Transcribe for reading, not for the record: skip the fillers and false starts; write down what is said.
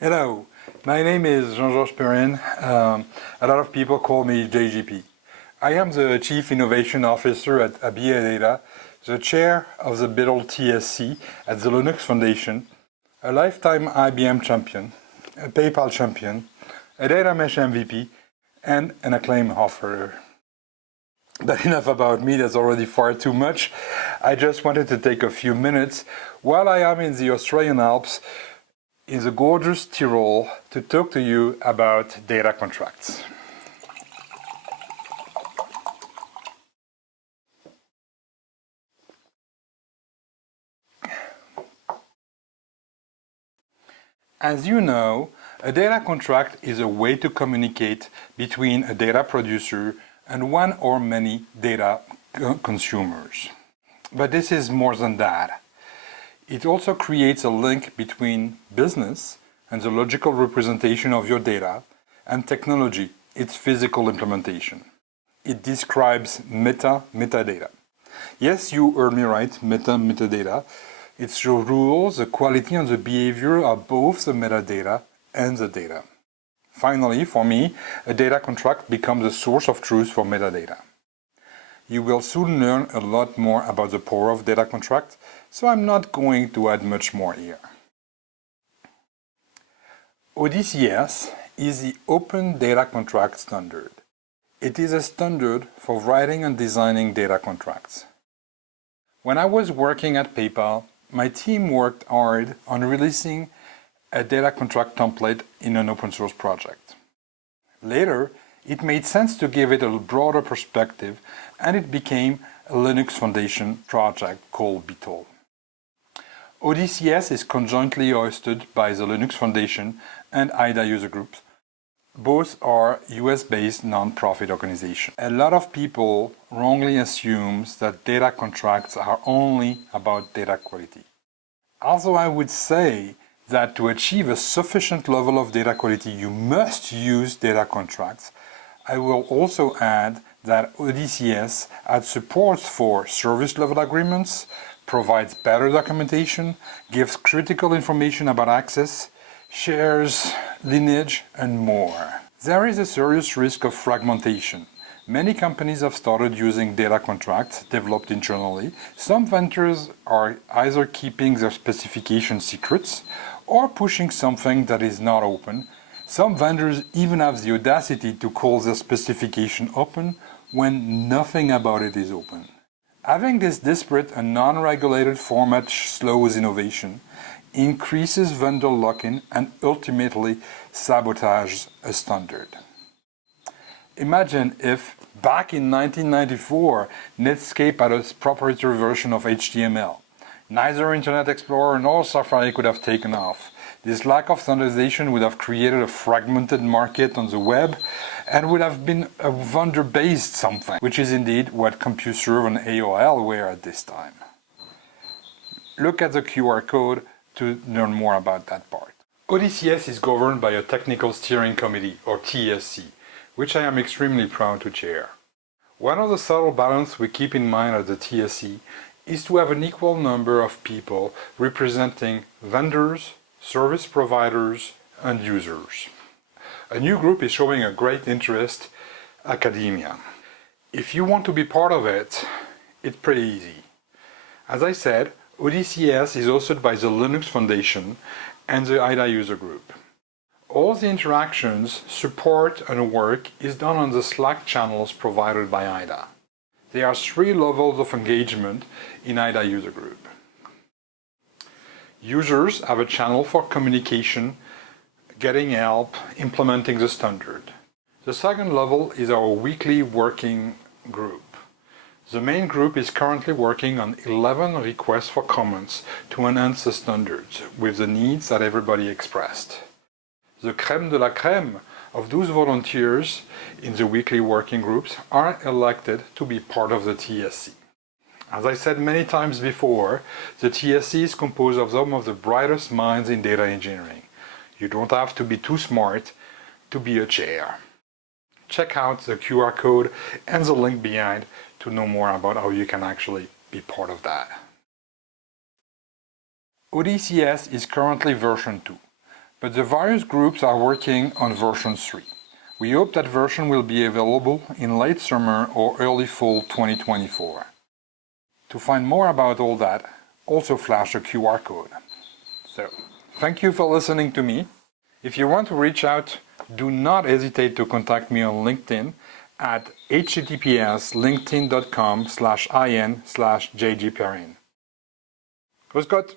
Hello, my name is Jean-Georges Perrin. A lot of people call me JGP. I am the Chief Innovation Officer at AbeaData, the Chair of the Bitol TSC at the Linux Foundation, a lifetime IBM champion, a PayPal champion, a data mesh MVP, and an acclaimed author. But enough about me, that's already far too much. I just wanted to take a few minutes while I am in the Australian Alps in the gorgeous Tyrol to talk to you about data contracts. As you know, a data contract is a way to communicate between a data producer and one or many data consumers. But this is more than that. It also creates a link between business and the logical representation of your data and technology, its physical implementation. It describes metadata. Yes, you heard me right, metadata. It's the rules, the quality and the behavior of both the metadata and the data. Finally, for me, a data contract becomes a source of truth for metadata. You will soon learn a lot more about the power of data contract, so I'm not going to add much more here. ODCS is the Open Data Contract Standard. It is a standard for writing and designing data contracts. When I was working at PayPal, my team worked hard on releasing a data contract template in an open source project. Later, it made sense to give it a broader perspective, and it became a Linux Foundation project called Bitol. ODCS is conjointly hosted by the Linux Foundation and IDA user groups. Both are US-based non-profit organizations. A lot of people wrongly assume that data contracts are only about data quality. Also, I would say that to achieve a sufficient level of data quality, you must use data contracts. I will also add that ODCS adds support for service level agreements, provides better documentation, gives critical information about access, shares, lineage, and more. There is a serious risk of fragmentation. Many companies have started using data contracts developed internally. Some vendors are either keeping their specification secrets or pushing something that is not open. Some vendors even have the audacity to call their specification open when nothing about it is open. Having this disparate and non-regulated format slows innovation, increases vendor lock-in, and ultimately sabotages a standard. Imagine if, back in 1994, Netscape had a proprietary version of HTML. Neither Internet Explorer nor Safari could have taken off. This lack of standardization would have created a fragmented market on the web and would have been a vendor-based something, which is indeed what CompuServe and AOL were at this time. Look at the QR code to learn more about that part. ODCS is governed by a Technical Steering Committee, or TSC, which I am extremely proud to chair. One of the subtle balances we keep in mind at the TSC is to have an equal number of people representing vendors, service providers, and users. A new group is showing a great interest, academia. If you want to be part of it, it's pretty easy. As I said, ODCS is hosted by the Linux Foundation and the IDA user group. All the interactions, support, and work is done on the Slack channels provided by IDA. There are 3 levels of engagement in IDA user group. Users have a channel for communication, getting help, implementing the standard. The second level is our weekly working group. The main group is currently working on 11 requests for comments to enhance the standards with the needs that everybody expressed. The crème de la crème of those volunteers in the weekly working groups are elected to be part of the TSC. As I said many times before, the TSC is composed of some of the brightest minds in data engineering. You don't have to be too smart to be a chair. Check out the QR code and the link behind to know more about how you can actually be part of that. ODCS is currently version 2. but the various groups are working on version 3. We hope that version will be available in late summer or early fall 2024. To find more about all that, also flash the QR code. So, thank you for listening to me. If you want to reach out, do not hesitate to contact me on LinkedIn at https://linkedin.com/in/jgperrin. Grüß Gott!